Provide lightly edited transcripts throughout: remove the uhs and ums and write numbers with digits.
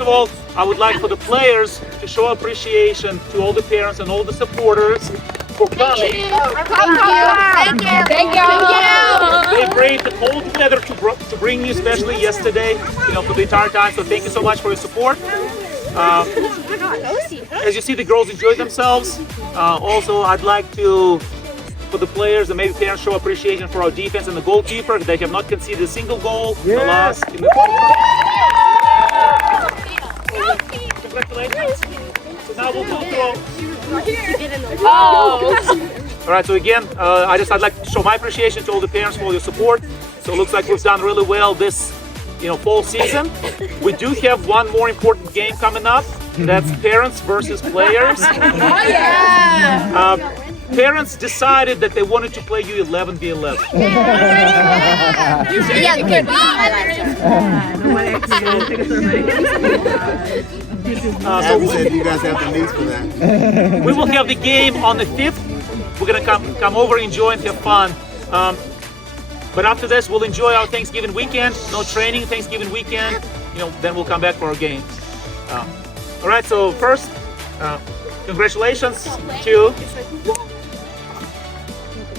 first of all, I would like for the players to show appreciation to all the parents and all the supporters for coming. Thank you. They braved the cold weather to bring you, especially yesterday, for the entire time. So thank you so much for your support. As you see, the girls enjoyed themselves. Also, I'd like to, for the players and maybe parents, show appreciation for our defense and the goalkeeper. They have not conceded a single goal in the last. Congratulations. So now we'll go through. All right. So again, I'd like to show my appreciation to all the parents for all your support. So it looks like we've done really well this, fall season. We do have one more important game coming up. That's parents versus players. Parents decided that they wanted to play you 11v11. So you guys have the needs for that. We will have the game on the 5th. We're gonna come over, enjoy, and have fun. But after this, we'll enjoy our Thanksgiving weekend. No training, Thanksgiving weekend. Then we'll come back for our game. All right. So first, congratulations to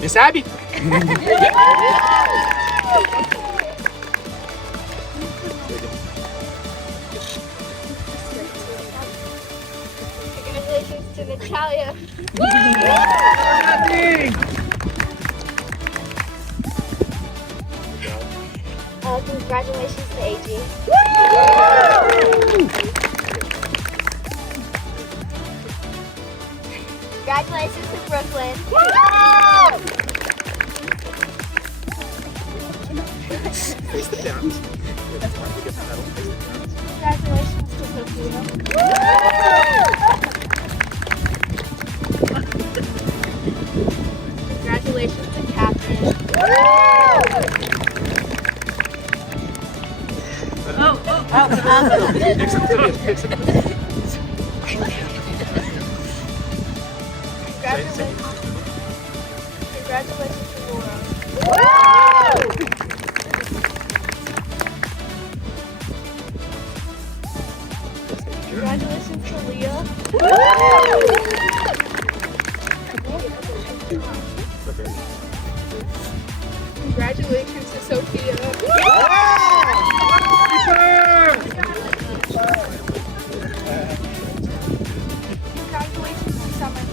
Miss Abby. Congratulations to Natalia. Congratulations to AG. Congratulations to Brooklyn. Face the parents. Congratulations to Sophia. Congratulations to Catherine. Congratulations to Laura. Congratulations to Leah. Congratulations to Sophia. Congratulations to Sommer.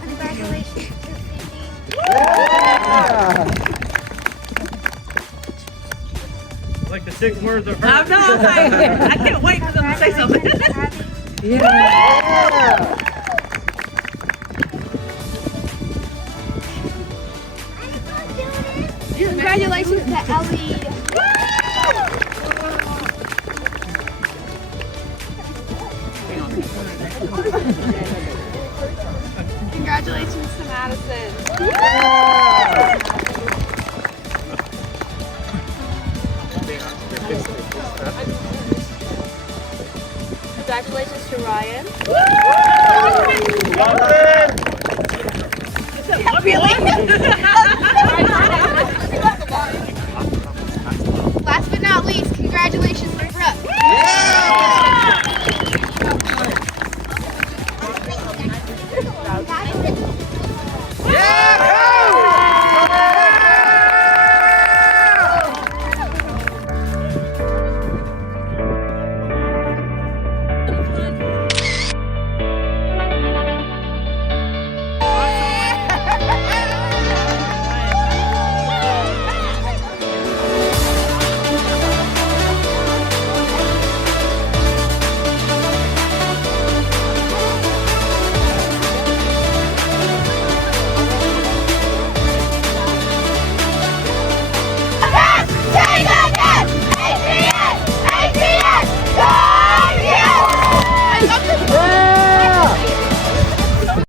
Congratulations to Sydnie. Like the 6 words of No, I can't wait for them to say something. Congratulations to Ellie. Congratulations to Madison. Congratulations to Ryan. Really?